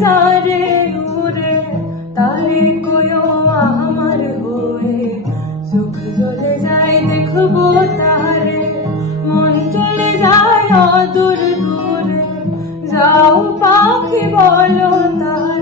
যারে উড়ে তারে কয়ো আমার হয়ে সুখ চলে যায় দেখবো তারে মন চলে যায় অদূর দূরে যাও পাখি বলো তারে